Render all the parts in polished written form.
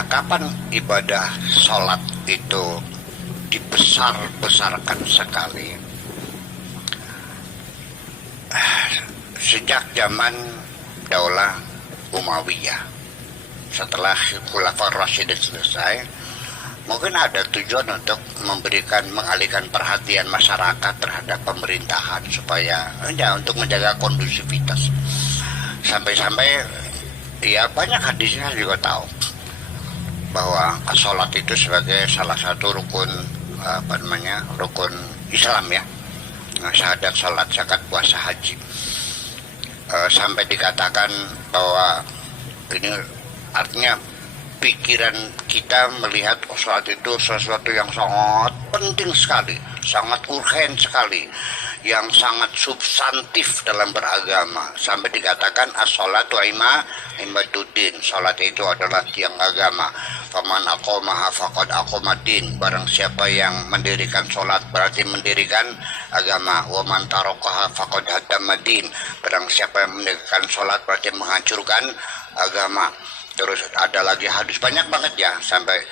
Sejak kapan ibadah sholat itu dibesar-besarkan sekali? Sejak zaman Daulah Umayyah, setelah Khulafaur Rasyidin selesai, mungkin ada tujuan untuk mengalihkan perhatian masyarakat terhadap pemerintahan supaya untuk menjaga kondusivitas. Sampai-sampai ya banyak hadisnya juga tahu bahwa sholat itu sebagai salah satu rukun rukun Islam ya, syahadat, sholat, zakat, puasa, haji. Sampai dikatakan bahwa ini artinya pikiran kita melihat sholat itu sesuatu yang sangat penting sekali, sangat urgen sekali, yang sangat substantif dalam beragama. Sampai dikatakan as-sholatu imaduddin, sholat itu adalah tiang agama. Faman aqamaha faqad aqamaddin, barang siapa yang mendirikan sholat berarti mendirikan agama. Wa man tarakaha faqad hadamaddin, barang siapa yang mendirikan sholat berarti menghancurkan agama. Terus ada lagi hadis banyak banget ya, sampai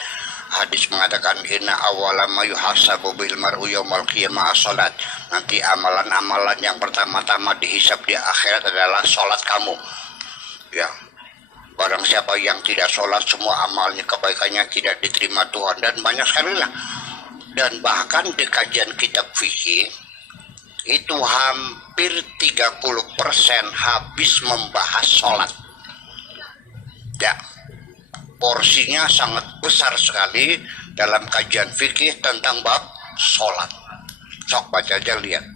hadis mengatakan inna awwala ma yuhasabu bil mar'u yaumal qiyamah as-salat. Nanti amalan-amalan yang pertama-tama dihisab di akhirat adalah sholat kamu. Ya. Barang siapa yang tidak sholat, semua amalnya, kebaikannya tidak diterima Tuhan, dan banyak sekali lah. Dan bahkan di kajian kitab fikih itu hampir 30% habis membahas sholat. Ya, porsinya sangat besar sekali dalam kajian fikih tentang bab sholat. Sok baca aja, lihat.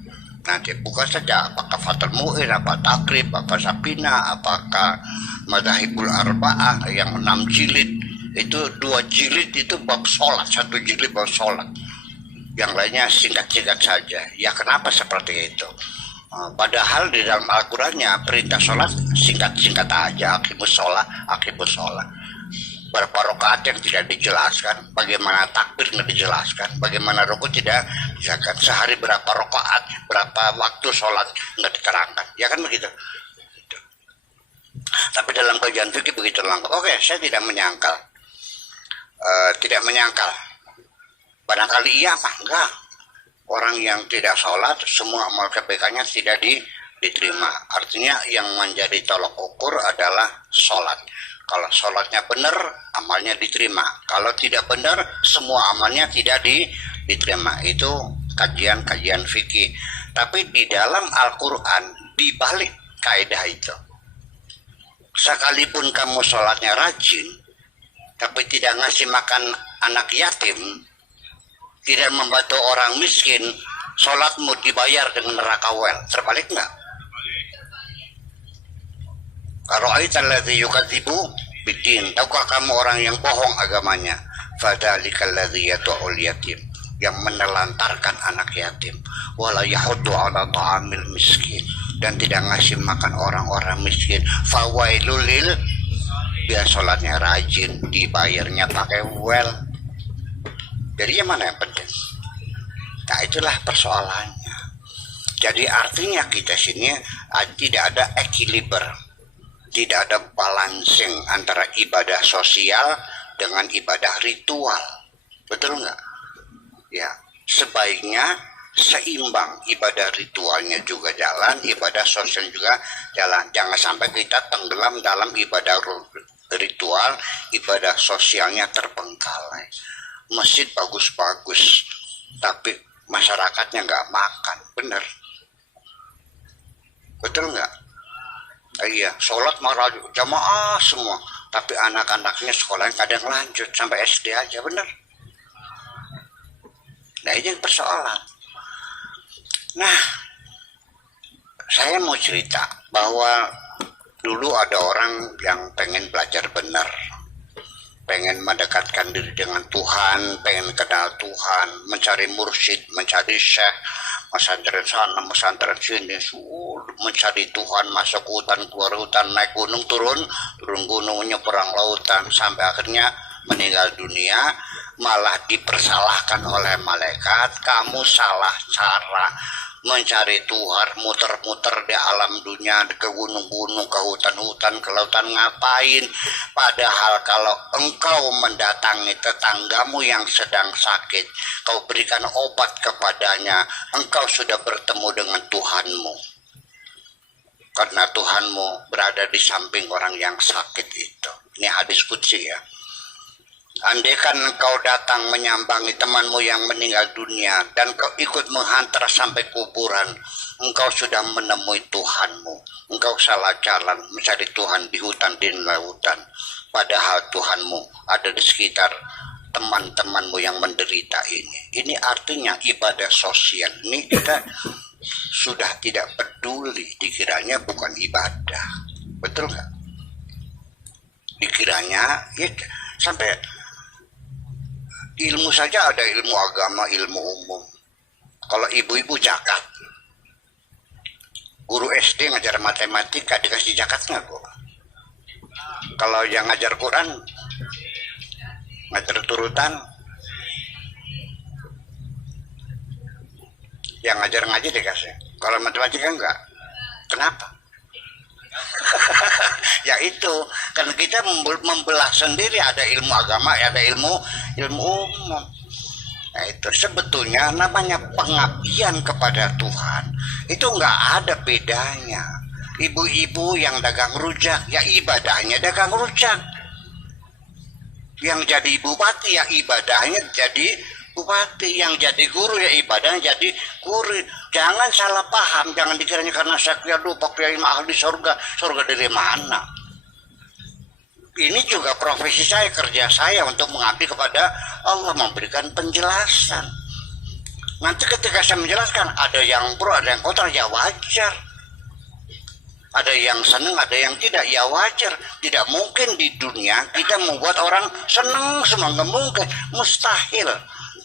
Nanti buka saja apakah Fathul Mu'in, apa Takrib, apa Sapina, apakah Madzhabul Arba'ah yang 6 jilid. Itu 2 jilid itu bab sholat, 1 jilid bab sholat. Yang lainnya singkat-singkat saja. Ya kenapa seperti itu? Padahal di dalam Al-Qurannya perintah sholat singkat-singkat aja, aqimus sholat. Berapa rakaat yang tidak dijelaskan, bagaimana takbir nggak dijelaskan, bagaimana rukuk tidak dijelaskan, sehari berapa rakaat, berapa waktu sholat nggak diterangkan, ya kan begitu. Tapi dalam kajian fikih begitu lengkap. Oke, saya tidak menyangkal, barangkali iya apa enggak, orang yang tidak sholat semua amal kebaikannya tidak diterima. Artinya yang menjadi tolok ukur adalah sholat. Kalau sholatnya benar, amalnya diterima. Kalau tidak benar, semua amalnya tidak diterima. Itu kajian fikih. Tapi di dalam Al-Quran, dibalik kaidah itu, sekalipun kamu sholatnya rajin, tapi tidak ngasih makan anak yatim, tidak membantu orang miskin, sholatmu dibayar dengan neraka wel. Terbalik nggak? Ara'aital ladzi yukadzibu biddin, tahukah kamu orang yang bohong agamanya? Fadzalikal ladzi yad'ul yatim, yang menelantarkan anak yatim. Wala yahuddu 'ala ta'amil miskin, dan tidak ngasih makan orang-orang miskin. Fawailul lil, biar sholatnya rajin, dibayarnya pakai well. Jadi yang mana yang penting? Nah, itulah persoalannya. Jadi artinya kita sini tidak ada equiliber, tidak ada balancing antara ibadah sosial dengan ibadah ritual. Betul nggak? Ya, sebaiknya seimbang, ibadah ritualnya juga jalan, ibadah sosial juga jalan. Jangan sampai kita tenggelam dalam ibadah ritual, ibadah sosialnya terbengkalai. Masjid bagus-bagus, tapi masyarakatnya nggak makan, bener? Betul nggak? Iya, sholat marah jamaah semua, tapi anak-anaknya sekolahnya kadang lanjut sampai SD aja, bener? Nah, ini persoalan. Nah, saya mau cerita bahwa dulu ada orang yang pengen belajar benar, pengen mendekatkan diri dengan Tuhan, pengen kenal Tuhan, mencari mursyid, mencari syekh, pesantren sana, pesantren sini, mencari Tuhan, masuk hutan, keluar hutan, naik gunung, turun gunung, nyeberang lautan, sampai akhirnya meninggal dunia, malah dipersalahkan oleh malaikat, kamu salah cara, mencari Tuhan, muter-muter di alam dunia, ke gunung-gunung, ke hutan-hutan, ke lautan, ngapain? Padahal kalau engkau mendatangi tetanggamu yang sedang sakit, kau berikan obat kepadanya, engkau sudah bertemu dengan Tuhanmu. Karena Tuhanmu berada di samping orang yang sakit itu. Ini hadis qudsi ya. Andaikan engkau datang menyambangi temanmu yang meninggal dunia dan kau ikut menghantar sampai kuburan, engkau sudah menemui Tuhanmu. Engkau salah jalan mencari Tuhan di hutan di lautan. Padahal Tuhanmu ada di sekitar teman-temanmu yang menderita ini. Ini artinya ibadah sosial. Ini kita sudah tidak peduli, dikiranya bukan ibadah. Betul nggak? Dikiranya ya, sampai ilmu saja ada ilmu agama, ilmu umum. Kalau ibu-ibu zakat, guru SD ngajar matematika dikasih zakat nggak kok? Kalau yang ngajar Quran, ngajar turutan, yang ngajar ngaji dikasih. Kalau matematika enggak. Kenapa? Ya itu, karena kita membelah sendiri, ada ilmu agama, ada ilmu umum. Nah itu sebetulnya namanya pengabdian kepada Tuhan. Itu enggak ada bedanya. Ibu-ibu yang dagang rujak, ya ibadahnya dagang rujak. Yang jadi bupati, ya ibadahnya jadi bupati. Yang jadi guru, ya ibadahnya jadi guru. Jangan salah paham, jangan dikiranya karena saya lupa kiai mahal di surga. Surga dari mana? Ini juga profesi saya, kerja saya untuk mengabdi kepada Allah, memberikan penjelasan. Nanti ketika saya menjelaskan, ada yang pro, ada yang kontra, ya wajar. Ada yang senang, ada yang tidak, ya wajar. Tidak mungkin di dunia kita membuat orang senang semua, nggak mungkin, mustahil.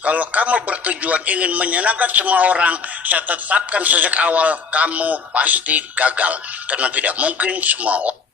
Kalau kamu bertujuan ingin menyenangkan semua orang, saya tetapkan sejak awal kamu pasti gagal. Karena tidak mungkin semua orang